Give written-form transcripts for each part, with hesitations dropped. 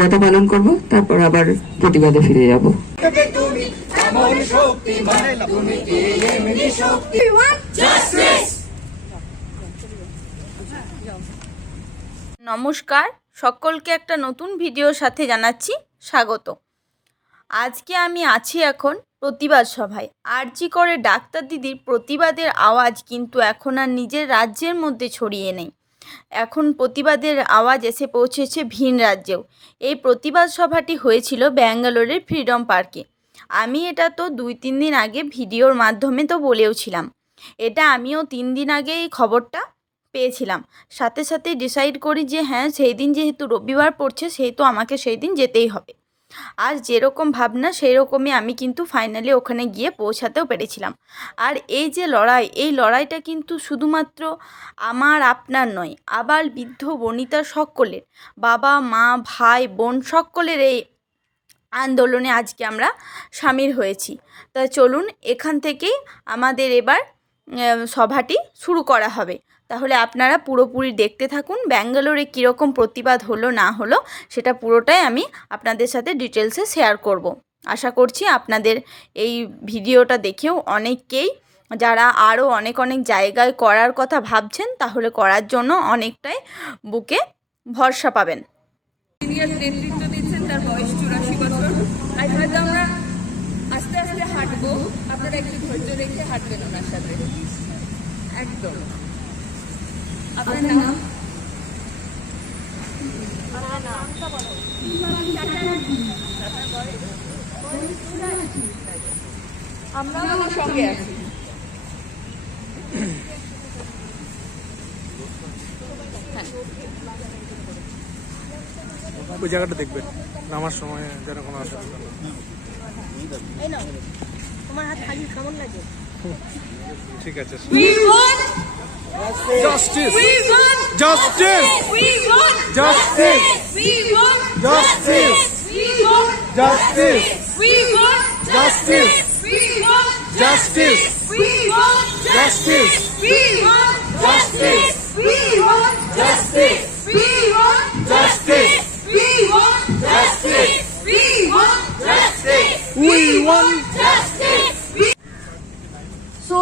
নীরবতা পালন করব, তারপর আবার প্রতিবাদে ফিরে যাব। নমস্কার, সকলকে একটা নতুন ভিডিওর সাথে জানাচ্ছি স্বাগত। আজকে আমি আছি এখন প্রতিবাদ সভায়। আরজি করে ডাক্তার দিদির প্রতিবাদের আওয়াজ কিন্তু এখন আর নিজের রাজ্যের মধ্যে ছড়িয়ে নেই, এখন প্রতিবাদের আওয়াজ এসে পৌঁছেছে ভিন রাজ্যেও। এই প্রতিবাদ সভাটি হয়েছিল ব্যাঙ্গালোরের ফ্রিডম পার্কে। আমি এটা তো 2-3 দিন আগে ভিডিওর মাধ্যমে তো বলেওছিলাম, এটা আমিও 3 দিন আগে এই খবরটা পেয়েছিলাম। সাথে সাথে ডিসাইড করি যে হ্যাঁ, সেই দিন যেহেতু রবিবার পড়ছে সেহেতু আমাকে সেই দিন যেতেই হবে। আর যেরকম ভাবনা সেই রকমই আমি কিন্তু ফাইনালি ওখানে গিয়ে পৌঁছাতেও পেরেছিলাম। আর এই যে লড়াই, এই লড়াইটা কিন্তু শুধুমাত্র আমার আপনার নয়, আবার বৃদ্ধ বনিতা সকলের, বাবা মা ভাই বোন সকলের এই আন্দোলনে আজকে আমরা সামিল হয়েছি। তা চলুন এখান থেকেই আমাদের এবার সভাটি শুরু করা হবে। তাহলে আপনারা পুরোপুরি দেখতে থাকুন, ব্যাঙ্গালোরে কীরকম প্রতিবাদ হলো না হলো সেটা পুরোটাই আমি আপনাদের সাথে ডিটেলসে শেয়ার করব। আশা করছি আপনাদের এই ভিডিওটা দেখেও অনেকেই যারা আরও অনেক অনেক জায়গায় করার কথা ভাবছেন, তাহলে করার জন্য অনেকটাই বুকে ভরসা পাবেন। সিনিয়র নেতৃত্ব দিচ্ছেন, তার বয়স 84 বছর। হয়তো আমরা আস্তে আস্তে হাঁটবো, আপনারা একটু ধৈর্য রেখে হাঁটবেন ওনার সাথে। একদম। আপনার নাম? আমরা আমার সঙ্গে আছি। ওই জায়গাটা দেখবেন নামার সময় যেন কোনো অসুবিধা না। তোমার হাত খালি কেমন লাগে? ঠিক আছে। We want Justice! We want Justice! We want Justice! We want Justice! We want Justice! We want Justice! We want Justice! We want Justice! We want Justice! We want Justice! We want Justice! We want Justice! We want Justice! We want justice. So,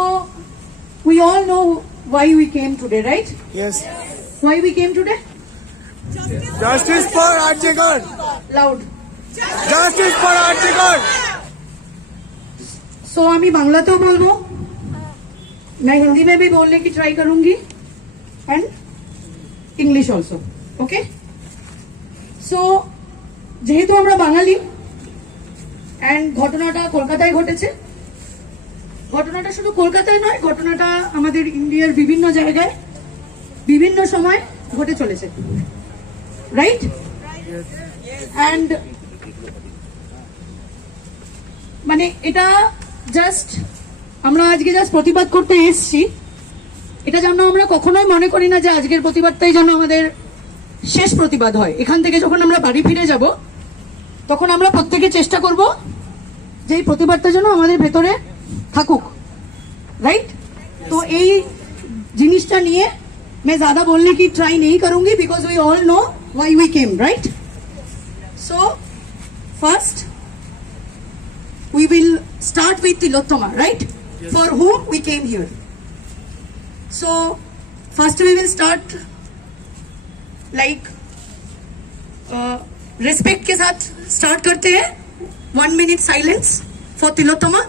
we all know why we came today, right? Yes. Why we came today? Justice for Arjigor! Loud. Justice for Arjigor! So, আমি বাংলাতেও বলবো, मैं हिंदी में भी बोलने की try करूंगी and English also. Okay? So, যেহেতু আমরা বাঙালি and ঘটনাটা কলকাতায় ঘটেছে, ঘটনাটা শুধু কলকাতায় নয়, ঘটনাটা আমাদের ইন্ডিয়ার বিভিন্ন জায়গায় বিভিন্ন সময় ঘটে চলেছে, রাইট? অ্যান্ড মানে এটা জাস্ট আমরা আজকে জাস্ট প্রতিবাদ করতে এসেছি, এটা যেন আমরা কখনোই মনে করি না যে আজকের প্রতিবাদটাই যেন আমাদের শেষ প্রতিবাদ হয়। এখান থেকে যখন আমরা বাড়ি ফিরে যাব তখন আমরা প্রত্যেকে চেষ্টা করব যে এই প্রতিবাদটা যেন আমাদের ভেতরে থাকুক, राइट? तो यही जिनिसटा निये मैं ज्यादा बोलने की ट्राई नहीं करूंगी because we all know why we came, right? So first we will start with Tilottama, right? For whom we came here. So first we will start like respect के साथ स्टार्ट करते हैं. 1 minute silence for Tilottama.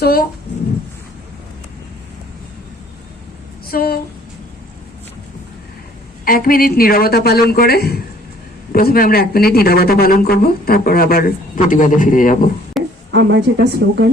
So এক minute নীরবতা পালন করে, প্রথমে আমরা 1 মিনিট নীরবতা পালন করব, তারপর আবার প্রতিবাদে ফিরে যাব। আমার যেটা স্লোগান,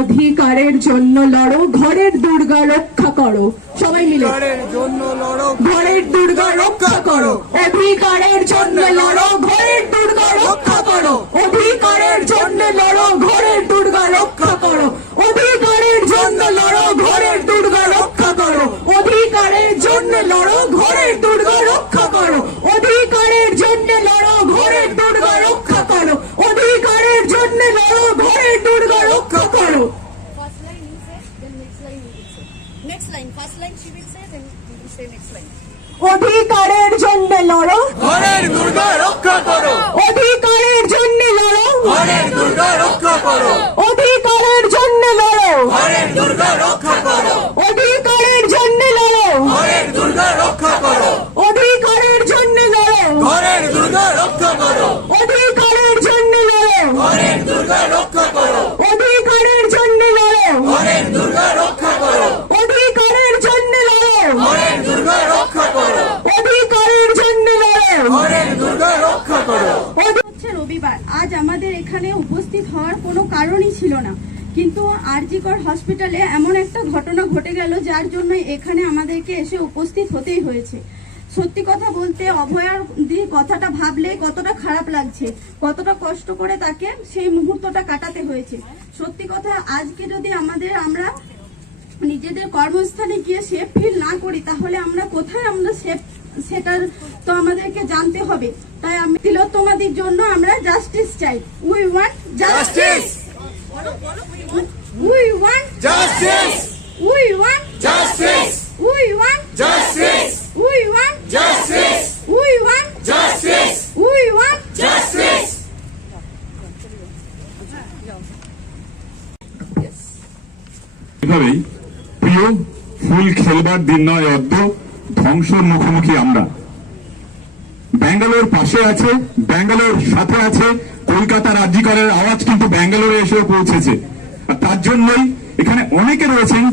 অধিকারের জন্য লড়ো, ঘরের দুর্গা রক্ষা করো। সবাই মিলে ঘরের জন্য লড়ো, ঘরের দুর্গা রক্ষা করো। অধিকারের জন্য লড়ো, ঘরের দুর্গা রক্ষা করো। অধিকারের জন্য লড়ো, ঘরের দুর্গা রক্ষা করো। অধিকারের জন্য লড়ো, ঘরের দুর্গা রক্ষা করো। অধিকারের জন্য লড়ো, ঘরের দুর্গা রক্ষা করো। অধিকারের জন্য লড়ো, ঘরের দুর্গা রক্ষা করো। অধিকারের জন্য লড়ো, ঘরের দুর্গা রক্ষা করো। First line he says, then next line he will say. Next line, first line she will say, then he will say next line. অধিকারের জন্য এখানে উপস্থিত হওয়ার কোনো কারণই ছিল না, কিন্তু আরজি কর হসপিটালে এমন একটা ঘটনা ঘটে গেল যার জন্য এখানে আমাদেরকে এসে উপস্থিত হতেই হয়েছে। সত্যি কথা বলতে অভয়ার দি কথাটা ভাবলে কতটা খারাপ লাগছে, কতটা কষ্ট করে তাকে সেই মুহূর্তটা কাটাতে হয়েছে। সত্যি কথা, আজকে যদি আমরা নিজেদের কর্মস্থানে গিয়ে সেফ ফিল না করি তাহলে আমরা কোথায় আমরা সেফ, সেটার তো আমাদেরকে জানতে হবে। তাই আমি তিলোত্তমাদির জন্য আমরা জাস্টিস চাই। We want justice, we want justice, we want justice, we want justice, we want justice, we want justice, we want justice. এভাবেই প্রিয় ফুল খেলবার দিন নয় অদ্য, ধ্বংসর মুখোমুখি আমরা। ব্যাঙ্গালোর পাশে আছে, ব্যাঙ্গালোর সাথে আছে, কলকাতার আরজি করের আওয়াজ কিন্তু ব্যাঙ্গালোরে এসেও পৌঁছেছে। আর তার জন্যই এখানে অনেকে রয়েছেন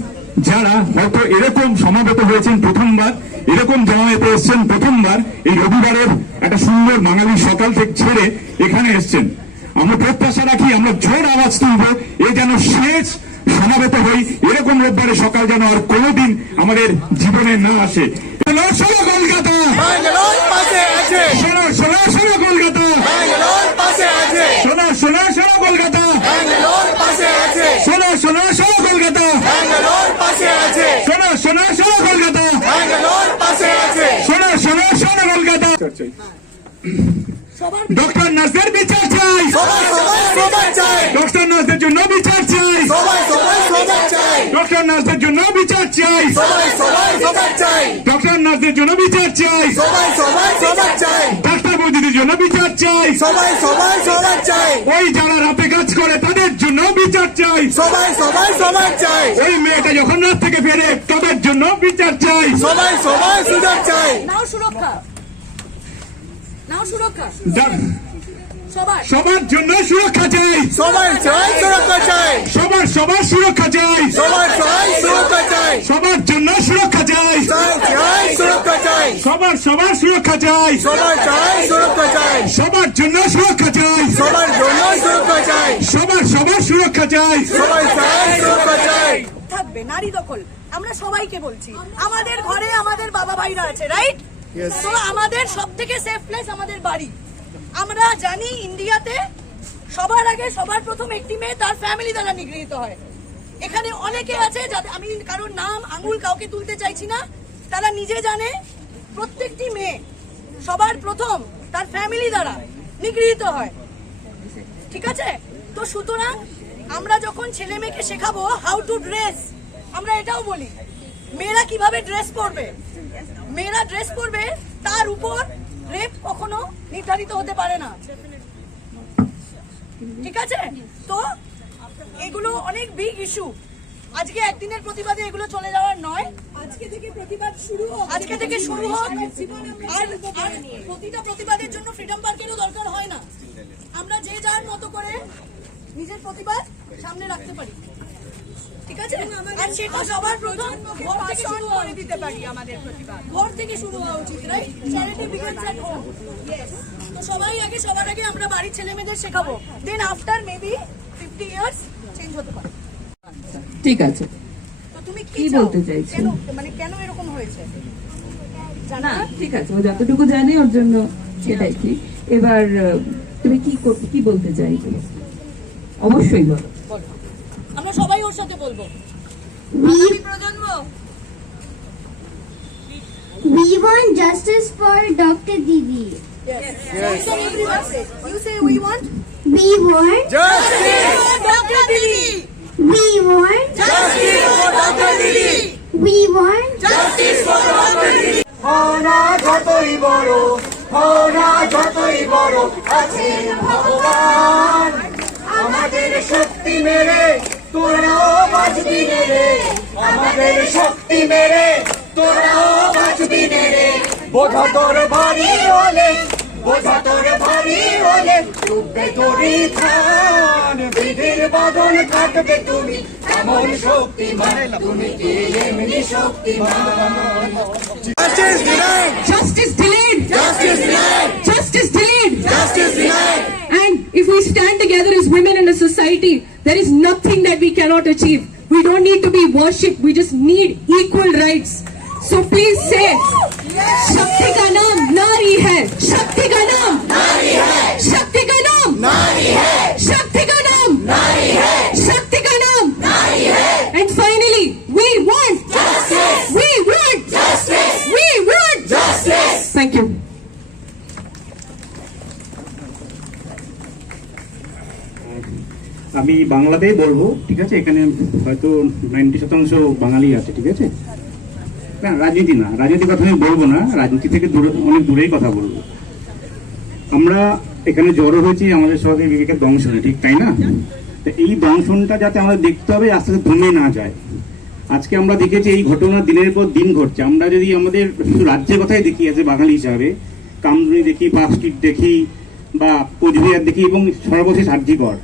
যারা হয়তো এরকম সমাবেত হয়েছেন প্রথমবার, এরকম জমায়েতে এসছেন প্রথমবার, এই রবিবারের একটা সুন্দর বাঙালি সকাল থেকে ছেড়ে এখানে এসছেন। আমরা প্রত্যাশা রাখি আমরা জোর আওয়াজ তুলব, এ যেন শেষ সমাবেত হই, এরকম রোববারের সকাল যেন আর কোনোদিন আমাদের জীবনে না আসে। শোনো কলকাতা, শোনো শোনো শোনো কলকাতা, শোনো শোনো শোনো কলকাতা, শোনো শোনো শোনো কলকাতা, শোনো শোনো শোনো কলকাতা, শোনো শোনো শোনো কলকাতা। ডক্টর নার্সদের বিচার চাই, ডক্টর নার্সদের জন্য বিচার চাই, ডক্টর নার্সদের জন্য বিচার চাই, ডক্টর নার্সদের জন্য বিচার চাই, ডাক্তার বৌদিদের জন্য বিচার চাই, ওই যারা রাতে কাজ করে তাদের জন্য বিচার চাই, ওই মেয়েটা যখন রাত থেকে ফেরে তাদের জন্য বিচার চাই, নাও সুরক্ষা, নাও সুরক্ষা, সবার জন্য সুরক্ষা চাই, সবার সবার সুরক্ষা চাই, সবার জন্য সুরক্ষা চাই, সবার সবার সুরক্ষা চাই, সবার জন্য সুরক্ষা চাই, সবার সবার সুরক্ষা চাই। থাকবে নারী দখল, আমরা সবাইকে বলছি, আমাদের ঘরে আমাদের বাবা ভাইরা আছে, রাইট? তো আমাদের সব থেকে সেফ প্লেস আমাদের বাড়ি। আমরা জানি ইন্ডিয়াতে সবার আগে সবার প্রথম একটি মেয়ে তার ফ্যামিলি দ্বারা নিগৃহীত হয়। এখানে অনেকে আছে যাদের আমি কারোর নাম আঙুল কাউকে তুলতে চাইছি না, তারা নিজে জানে প্রত্যেকটি মেয়ে সবার প্রথম তার ফ্যামিলি দ্বারা নিগৃহীত হয়, ঠিক আছে? তো সুতরাং আমরা যখন ছেলে মেয়েকে শেখাবো হাউ টু ড্রেস, আমরা এটাও বলি মেয়েরা কিভাবে ড্রেস পরবে, মেয়েরা ড্রেস পরবে তার উপর রেপ কখনো নির্ধারিত হতে পারে না, ঠিক আছে? তো এগুলো অনেক বিগ ইস্যু। আজকে একদিনের প্রতিবাদে এগুলো চলে যাওয়ার নয়, আজকে থেকে প্রতিবাদ শুরু হোক, আজকে থেকে শুরু হোক। আর প্রতিটা প্রতিবাদের জন্য ফ্রিডম পার্কেরও দরকার হয় না, আমরা যে যার মতো করে নিজের প্রতিবাদ সামনে রাখতে পারি, ঠিক আছে? আর সেটা সবার প্রথম ঘর থেকে শুরু করে দিতে পারি, আমাদের প্রতিবাদ ঘর থেকে শুরু হওয়া উচিত, right? Charity begins at home. তো সবার আগে আমরা বাড়ির ছেলে মেয়েদের শেখাবো, then after maybe 50 years change হতে পারে। ঠিক আছে, তো তুমি কি চাও? বলতে চাইছো? কেন এরকম হয়েছে? না ঠিক আছে, ও যতটুকু জানে ওর জন্য সেটাই ঠিক। এবার তুমি কি বলতে চাইছো? অবশ্যই বলো। আমরা সবাই ওর সাথে বলবো। We want justice for Dr. Didi. Yes. You say we want We want justice for Dr. Didi. We want Justice for Dr. Didi. We want Justice for Dr. Didi. হওনা যতই বড় আছেন ভগবান, আমাদের শক্তি মেরে তোরাও বাঁচবি রে, আমাদের শক্তি মেরে তোরাও বাঁচবি রে। বোঝা তোর ভারী হলে, বোঝা তোর ভারী হলে ডুববে তোরই প্রাণ, বিধির বাঁধন কাটবে তুমি এমন শক্তিমান, তুমি কি এমনি শক্তিমান? Justice denied! Justice delayed. Justice denied! Justice delayed. Justice denied! And if we stand together society, there is nothing that we cannot achieve. We don't need to be worshipped. We just need equal rights. So please say, Shakti ka naam nari hai. Shakti ka naam nari hai. Shakti ka naam nari hai. Shakti ka naam nari hai. Shakti ka naam nari hai. And finally, we want justice. We want justice. We want justice. Thank you. আমি বাংলাতেই বলবো, ঠিক আছে? এখানে হয়তো 90% বাঙালি আছে, ঠিক আছে? না, রাজনীতি না, রাজনীতির কথা আমি বলবো না, রাজনীতি থেকে অনেক দূরেই কথা বলবো। আমরা এখানে জড়ো হয়েছি আমাদের সবাই বিবেকের দংশনে, ঠিক তাই না? এই দংশনটা যাতে আমাদের দেখতে হবে আস্তে আস্তে দমে না যায়। আজকে আমরা দেখেছি এই ঘটনা দিনের পর দিন ঘটছে। আমরা যদি আমাদের শুধু রাজ্যের কথাই দেখি এজ এ বাঙালি হিসাবে, কামদুনি দেখি, পার্ক স্ট্রিট দেখি বা কোচবিহার দেখি এবং সর্বশেষ আরজিকর,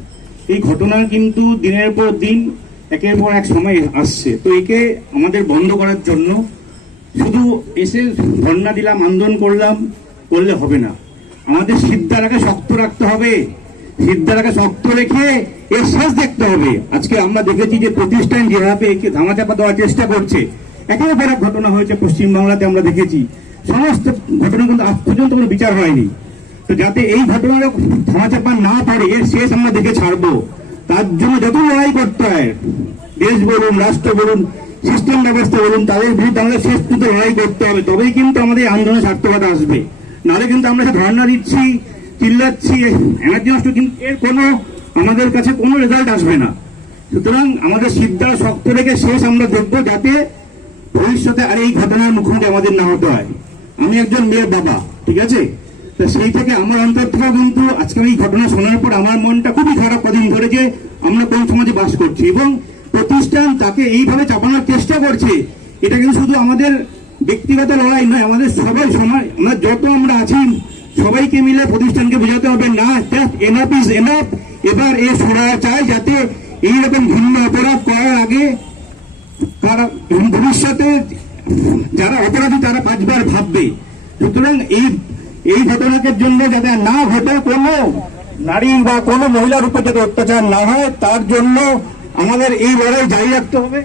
এই ঘটনা কিন্তু দিনের পর দিন একের পর এক সময় আসছে। তো একে আমাদের বন্ধ করার জন্য শুধু এসে ধর্ণা দিলাম, আন্দোলন করলাম, করলে হবে না। আমাদের সিদ্ধারাকে শক্ত রাখতে হবে, সিদ্ধারাকে শক্ত রেখে এর শেষ দেখতে হবে। আজকে আমরা দেখেছি যে প্রতিষ্ঠান যেভাবে একে ধামাচাপা দেওয়ার চেষ্টা করছে, একের পর এক ঘটনা হয়েছে পশ্চিমবাংলাতে, আমরা দেখেছি সমস্ত ঘটনা কিন্তু আজ পর্যন্ত কোনো বিচার হয়নি। তো যাতে এই ঘটনার ধামাচাপা না পারে এর শেষ আমরা দেখে ছাড়বো, তার জন্য যত লড়াই করতে হয়, দেশ বলুন, রাষ্ট্র বলুন, সিস্টেম ব্যবস্থা বলুন, তাদের বিরুদ্ধে আমাদের শেষ পর্যন্ত লড়াই করতে হবে। তবেই কিন্তু আমাদের আন্দোলনের সার্থকতা আসবে। নাহলে কিন্তু আমরা ধর্ণা দিচ্ছি, চিল্লাচ্ছি, এনার্জি নষ্ট, কিন্তু এর কোনো আমাদের কাছে কোনো রেজাল্ট আসবে না। সুতরাং আমাদের সিদ্ধারা শক্ত রেখে শেষ আমরা দেখবো, যাতে ভবিষ্যতে আর এই ঘটনার মুখোমুখি আমাদের না হতে হয়। আমি একজন মেয়ের বাবা, ঠিক আছে? তো সেই থেকে আমার অন্তর থেকে কিন্তু আজকে এই ঘটনা শোনার পর আমার মনটা খুবই খারাপ কদিন ধরে, যে আমরা কোন সমাজে বাস করছি এবং প্রতিষ্ঠান তাকে এইভাবে চাপানোর চেষ্টা করছে। এটা কিন্তু শুধু আমাদের ব্যক্তিগত লড়াই নয়, আমাদের সবাই সমাজ, আমরা যত আমরা আছি সবাইকে মিলে প্রতিষ্ঠানকে বোঝাতে হবে, না, এনাফ ইজ এনাফ। এবার এ সুরা চাই যাতে এইরকম ভিন্ন অপরাধ করার আগে তারা ভবিষ্যতে যারা অপরাধী তারা 5 বার ভাববে। সুতরাং এই ঘটনার জন্য যাতে না ঘটে, কোনো নারী বা কোনো মহিলার উপর যাতে অত্যাচার না হয়, তার জন্য আমাদের এই লড়াই জারি রাখতে হবে,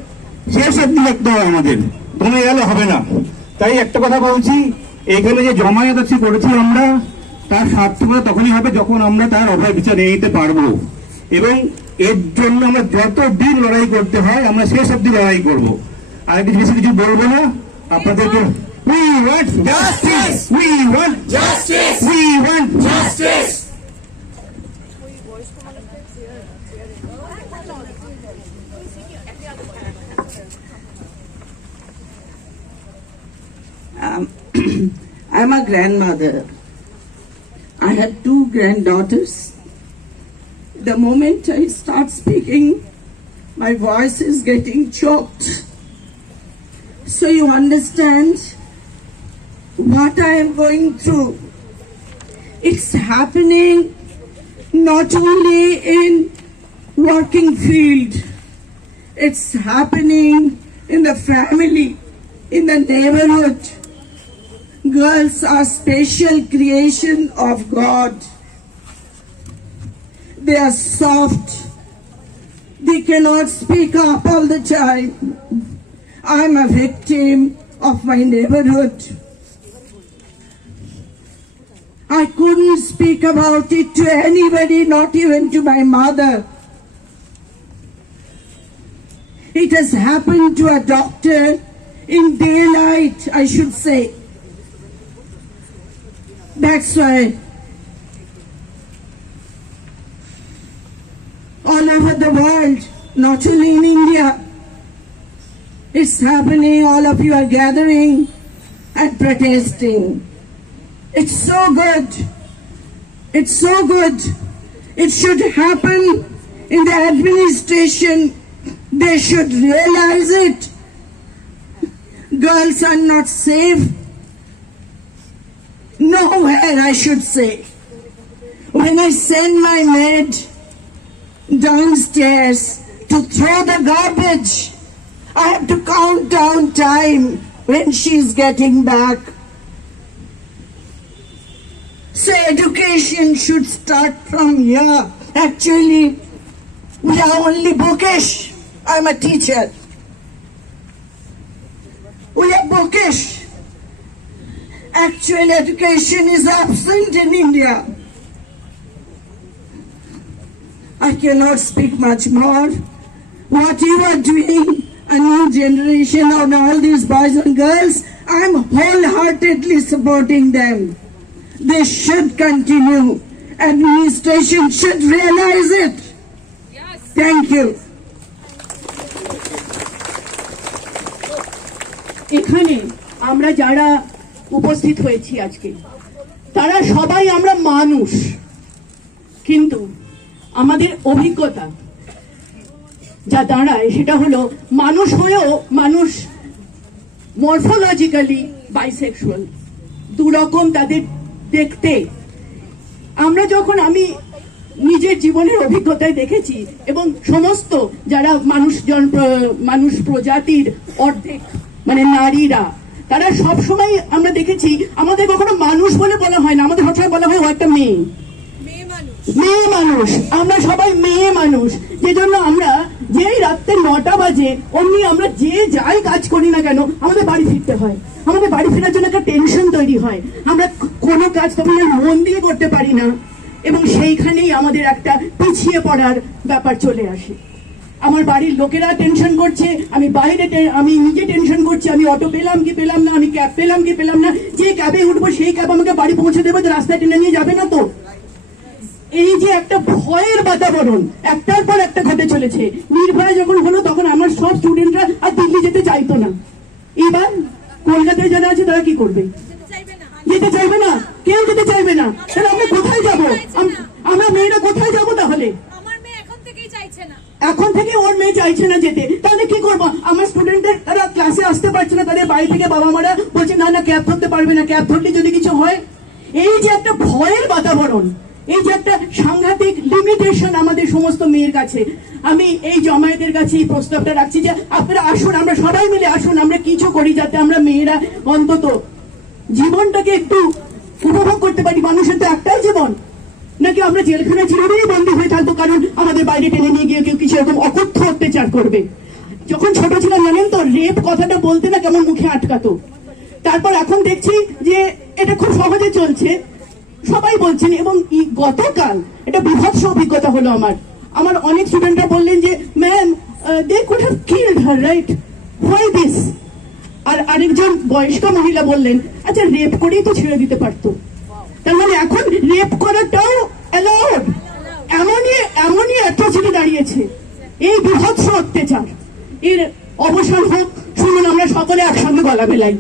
শেষ অব্দি রাখতে হবে। আমাদের কমে গেলে হবে না। তাই একটা কথা বলছি, এখানে যে জমায়েত আছে করেছি আমরা, তার সার্থকতা তখনই হবে যখন আমরা তার অভয় বিচার নিয়ে নিতে পারবো। এবং এর জন্য আমরা যত দিন লড়াই করতে হয় আমরা শেষ অব্দি লড়াই করবো। আর বেশি কিছু বলবো না আপনাদেরকে। We want justice. We want justice. We want justice. I'm a grandmother. I had 2 granddaughters. The moment I start speaking, my voice is getting choked. So you understand what I am going through. It's happening not only in working field, it's happening in the family, in the neighborhood. Girls are special creation of God. They are soft. They cannot speak up all the time. I'm a victim of my neighborhood. I couldn't speak about it to anybody, not even to my mother. It has happened to a doctor in daylight, I should say. That's why all over the world, not only in India, it's happening. All of you are gathering and protesting. It's so good. It's so good. It should happen in the administration. They should realize it. Girls are not safe. Nowhere, I should say. When I send my maid downstairs to throw the garbage, I have to count down time when she's getting back. So education should start from here. Actually, We are only bookish. I'm a teacher. We are bookish. Actual education is absent in India. I cannot speak much more. What you are doing, a new generation of all these boys and girls, I'm wholeheartedly supporting them. They should continue. Administration should realize it. Thank you. এখানে আমরা যারা উপস্থিত হয়েছি আজকে তারা সবাই আমরা মানুষ, কিন্তু আমাদের অভিজ্ঞতা যা দাঁড়ায় সেটা হলো মানুষ হয়েও মানুষ মরফোলজিক্যালি বাইসেক্সুয়াল, দুরকম তাদের দেখতে। আমরা যখন আমি নিজের জীবনের অভিজ্ঞতায় দেখেছি এবং সমস্ত যারা মানুষ প্রজাতির অর্ধেক মানে নারীরা, তারা সব সময় আমরা দেখেছি আমাদের কখনো মানুষ বলে বলা হয় না, আমাদের সবসময় বলা হয় ও একটা মেয়ে, মেয়ে মানুষ। আমরা সবাই মেয়ে মানুষ, যে জন্য আমরা যেই রাত্রে 9টা বাজে অমনি আমরা যে যাই কাজ করি না কেন আমাদের বাড়ি ফিরতে হয়। আমাদের বাড়ি ফেরার জন্য একটা টেনশন তৈরি হয়, আমরা কোনো কাজ তখন মন দিয়ে করতে পারি না এবং সেইখানেই আমাদের একটা পিছিয়ে পড়ার ব্যাপার চলে আসে। আমার বাড়ির লোকেরা টেনশন করছে, আমি নিজে টেনশন করছি, আমি অটো পেলাম কি পেলাম না, আমি ক্যাব পেলাম কি পেলাম না, যে ক্যাবে উঠবো সেই ক্যাব আমাকে বাড়ি পৌঁছে দেবে, তো রাস্তায় টেনে নিয়ে যাবে না তো। এই যে একটা ভয়ের বাতাবরণ একটার পর একটা ঘটে চলেছে। নির্ভয়া যখন হলো তখন আমার সব স্টুডেন্টরা আর দিল্লি যেতে চাইতো না। এবার কলকাতায় যারা আছে তারা কি করবে? যেতে চাইবে না, কেউ যেতে চাইবে না। তাহলে আমরা কোথায় যাব? আমরা মেয়েরা কোথায় যাব? তাহলে এখন থেকে ওর মেয়ে চাইছে না যেতে, তাহলে কি করবো? আমার স্টুডেন্টদের তারা ক্লাসে আসতে পারছে না, তাদের বাড়ি থেকে বাবা মারা বলছে না না ক্যাব ধরতে পারবে না, ক্যাব ধরলে যদি কিছু হয়। এই যে একটা ভয়ের বাতাবরণ, এই যে একটা সাংঘাতিক লিমিটেশন আমাদের সমস্ত মেয়ের কাছে, আমি এই জমায়েতের কাছে এই প্রস্তাবটা রাখছি যে আপনারা আসুন, আমরা সবাই মিলে আসুন, আমরা কিছু করি যাতে আমরা মেয়েরা অন্তত জীবনটাকে একটু উপভোগ করতে পারি। মানুষের তো একটাই জীবন, নাকি আমরা জেলখানায় চিরদিনই বন্দী হয়ে থাকবো কারণ আমাদের বাইরে টেনে নিয়ে গিয়ে কেউ কিছু এরকম অকথ্য অত্যাচার করবে। যখন ছোট ছিলাম জানেন তো, রেপ কথাটা বলতে না কেমন মুখে আটকাতো। তারপর এখন দেখছি যে এটা খুব সহজে চলছে, সবাই বলছেন। এবং গতকাল এটা বিভৎস অভিজ্ঞতা হলো আমার অনেক স্টুডেন্টরা বললেন যে ma'am they could have killed her, right, why this? আর আরেকজন বয়স্ক মহিলা বললেন আচ্ছা রেপ করেই তো ছেড়ে দিতে পারতো। তার মানে এখন রেপ করাটাও অ্যালাউড। এমনই অ্যাট্রসিটি দাঁড়িয়েছে। এই বিভৎস অত্যাচার এর অবসান হোক। শুনুন, আমরা সকলে একসঙ্গে গলা মেলাই।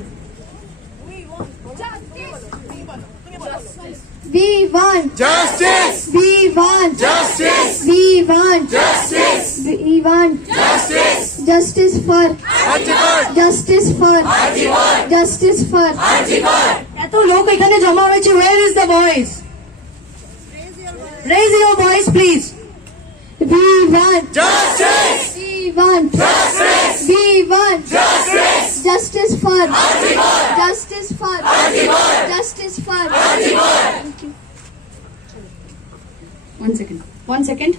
We want Justice! We want Justice! We want Justice! We want Justice! justice for Archibald! justice for Archibald! justice for Archibald! এত লোক এখানে জমা হয়েছে, where is the voice? Raise your voice please. We want Justice! We want Justice! We want Justice! justice for Archibald! justice for Archibald! justice for Archibald! Thank you. One second.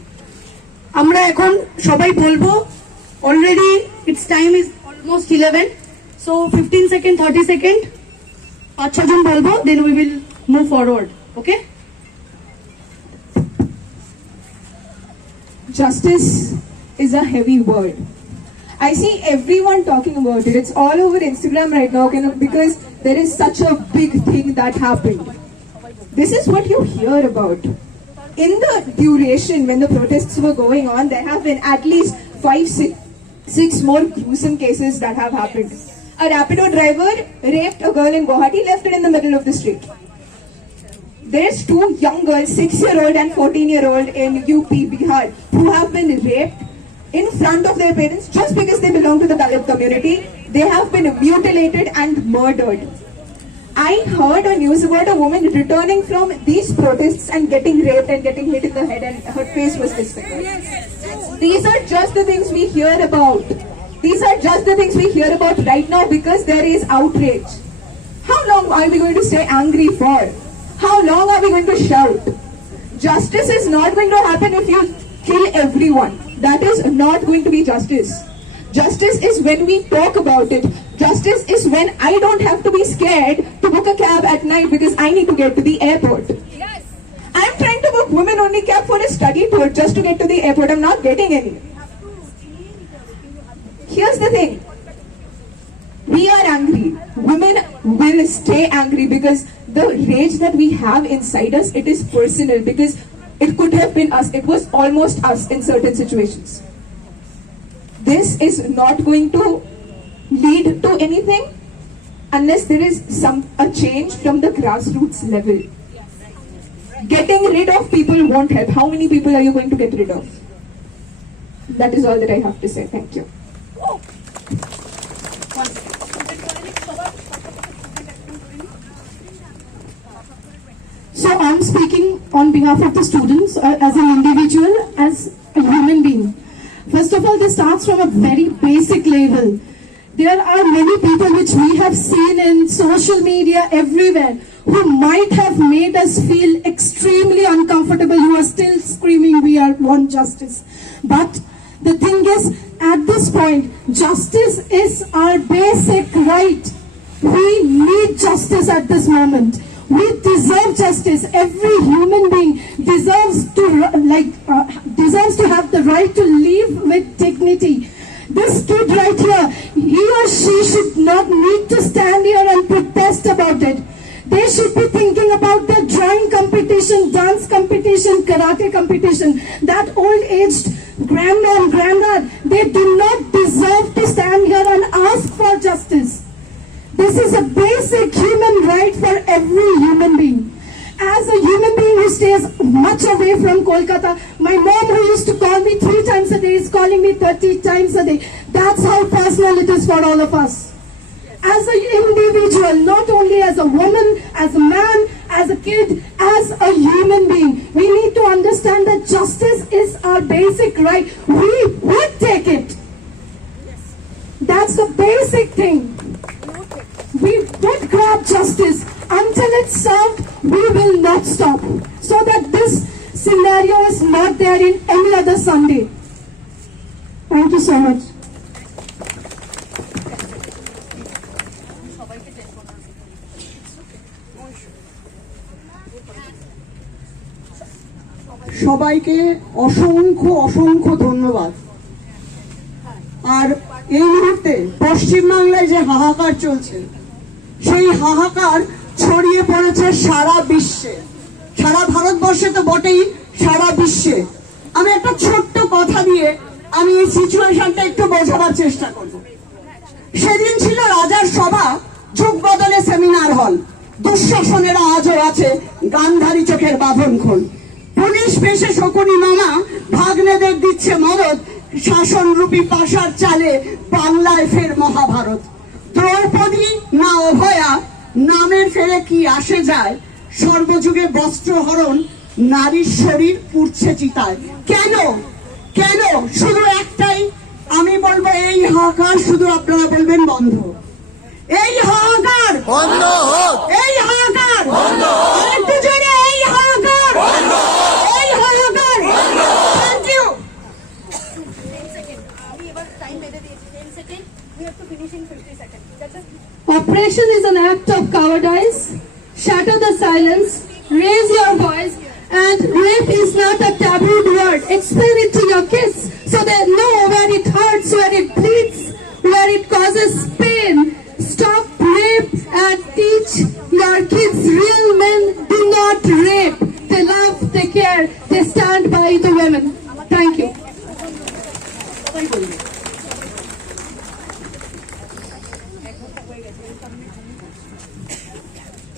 আমরা এখন সবাই বলবো, already it's time is almost 11, so 15 second 30 second 5-6 জন বলবো, then we will move forward. Okay? Justice is a heavy word. I see everyone talking about it. It's all over Instagram right now because there is such a big thing that happened. This is what you hear about. In the duration when the protests were going on, there have been at least 5-6 more gruesome cases that have happened. A Rapido driver raped a girl in Guwahati, left her in the middle of the street. There's 2 young girls, 6-year-old and 14-year-old in UP, Bihar, who have been raped in front of their parents just because they belong to the Dalit community. They have been mutilated and murdered. I heard on news about a woman returning from these protests and getting raped and getting hit in the head and her face was disfigured. These are just the things we hear about. These are just the things we hear about right now because there is outrage. How long are we going to stay angry for? How long are we going to shout? Justice is not going to happen if you kill everyone. that is not going to be justice. Justice is when we talk about it. Justice is when I don't have to be scared to book a cab at night because I need to get to the airport. Yes. I'm trying to book women only cab for a study tour just to get to the airport. I'm not getting any. Here's the thing. We are angry. Women will stay angry because the rage that we have inside us, it is personal, because it could have been us. It was almost us in certain situations. This is not going to lead to anything unless there is a change from the grassroots level. Getting rid of people won't help. How many people are you going to get rid of? That is all that I have to say. Thank you. So I'm speaking on behalf of the students as an individual, as a human being. First of all, this starts from a very basic level. There are many people which we have seen in social media everywhere who might have made us feel extremely uncomfortable, who are still screaming, we want justice. But the thing is, at this point, justice is our basic right. We need justice at this moment. We deserve justice. Every human being deserves to have the right to live with dignity. This kid right here, he or she should not need to stand here and protest about it. They should be thinking about their drawing competition, dance competition, karate competition. That old-aged grandma and granddad, they do not deserve to stand here and ask for justice. This is a basic human right for every human being. As a human being who stays much away from Kolkata, my mom, who used to call me 3 times a day, is calling me 30 times a day. That's how personal it is for all of us. As an individual, not only as a woman, as a man, as a kid, as a human being, we need to understand that justice is our basic right. We would take it. That's the basic thing. We would grab justice. Until it's served, we will not stop. So that this scenario is not there in any other Sunday. Thank you so much. সবাইকে অসংখ্য অসংখ্য ধন্যবাদ। আর এই মুহূর্তে পশ্চিমবাংলায় যে হাহাকার চলছে, সেই হাহাকার ছড়িয়ে পড়েছে সারা বিশ্বে, সারা ভারতবর্ষে তো বটেই, সারা বিশ্বে। আমি একটা ছোট্ট কথা দিয়ে আমি এই সিচুয়েশনটা একটু বোঝাবার চেষ্টা করব। সেদিন ছিল রাজার সভা, যুগ বদলে সেমিনার হল, দুঃশাসনেরা আজও আছে গান্ধারী চোখের বাঁধনক্ষণ। পুলিশ পেশে শকুনি মামা ভাগ্নেদের দিচ্ছে মদত, শাসনরূপী পাশার চালে বাংলায় ফের মহাভারত। দ্রৌপদী না অভয়া, নামের ফেরে কি আসে যায়, সর্বযুগে বস্ত্রহরণ, নারীর শরীর পুড়ছে চিতায়। কেন কেন? শুধু একটাই, আমি বলবো এই হাহাকার শুধু আপনারা বলবেন বন্ধ। এই হাহাকার বন্ধ হোক, এই হাহাকার বন্ধ হোক, একটু জোরে এই হাহাকার বন্ধ হোক, এই হাহাকার বন্ধ হোক। Thank you. Oppression is an act of cowardice. Shatter the silence, raise your voice, and rape is not a tabooed word. Explain it to your kids so they know where it hurts, where it bleeds, where it causes pain. Stop rape and teach your kids real men do not rape. They love, they care, they stand by the women. Thank you.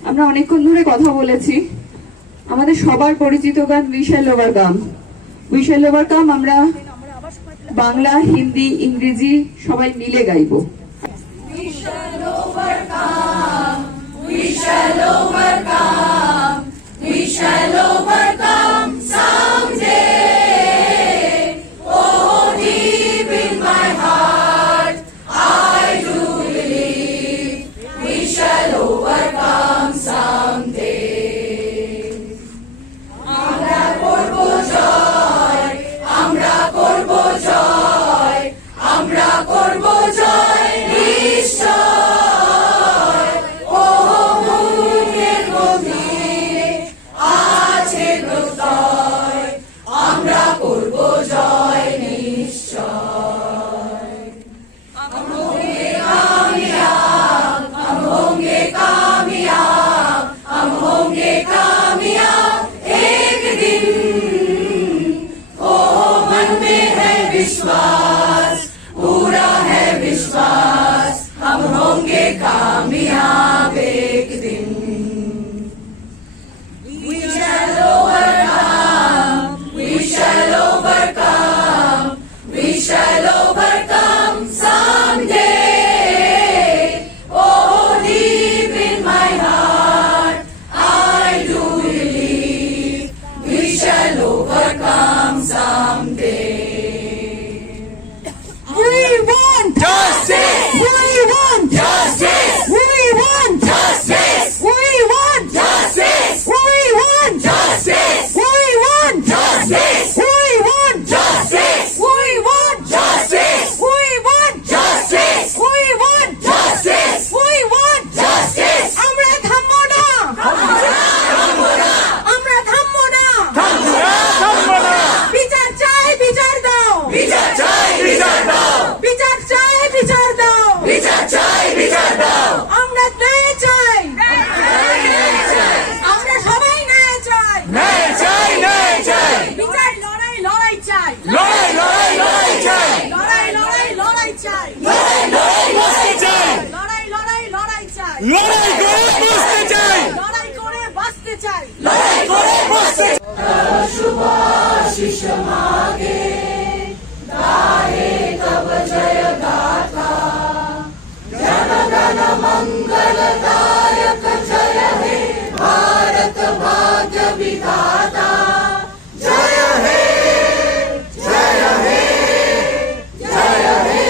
আমরা অনেকক্ষণ ধরে কথা বলেছি। আমাদের সবার পরিচিত গান we shall overcome. We shall overcome আমরা বাংলা, হিন্দি, ইংরেজি সবাই মিলে গাইবো। We shall overcome. We shall overcome. We shall overcome someday. Oh, deep in my heart, I do believe we shall overcome someday. Amra korbo joy, amra korbo विश्वास, पूरा है विश्वास, हम होंगे कामयाब एक दिन। We shall overcome, we shall overcome, we shall overcome someday. Oh, deep in my heart, I do believe we shall overcome someday. We want Justice! We want Justice! We want Justice! We want Justice! We want Justice! We want Justice! We want Justice! We want Justice! We want Justice! We want Justice! We want Justice! আমরা থামবো না আমরা থামবো না বিচার চাই বিচার দাও বিচার চাই বিচার দাও বিচার চাই বিচার দাও বিচার চাই বিচার দাও আমরা ন্যায় চাই আমরা সবাই ন্যায় চাই ন্যায় চাই ন্যায় চাই বিচার লড়াই লড়াই চাই লড়াই লড়াই লড়াই চাই লড়াই লড়াই লড়াই চাই লড়াই লড়াই লড়াই চাই লড়াই লড়াই লড়াই চাই লড়াই করে বসতে চাই লড়াই করে বাঁচতে চাই লড়াই করে বসতে শুভাশিস মাগে গায়ে তব জয় গাথা जनगण मंगलदायक जय हे भारत भाग्य विधाता जय हे जय हे जय हे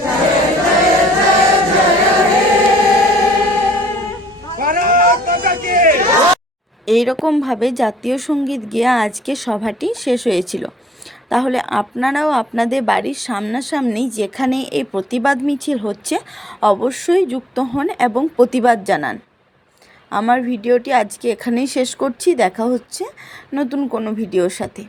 जय जय जय जय हे भारत माता की এইরকমভাবে জাতীয় সঙ্গীত গেয়ে আজকে সভাটি শেষ হয়েছিল। তাহলে আপনারাও আপনাদের বাড়ির সামনাসামনি যেখানে এই প্রতিবাদ মিছিল হচ্ছে অবশ্যই যুক্ত হন এবং প্রতিবাদ জানান। আমার ভিডিওটি আজকে এখানেই শেষ করছি। দেখা হচ্ছে নতুন কোনো ভিডিওর সাথে।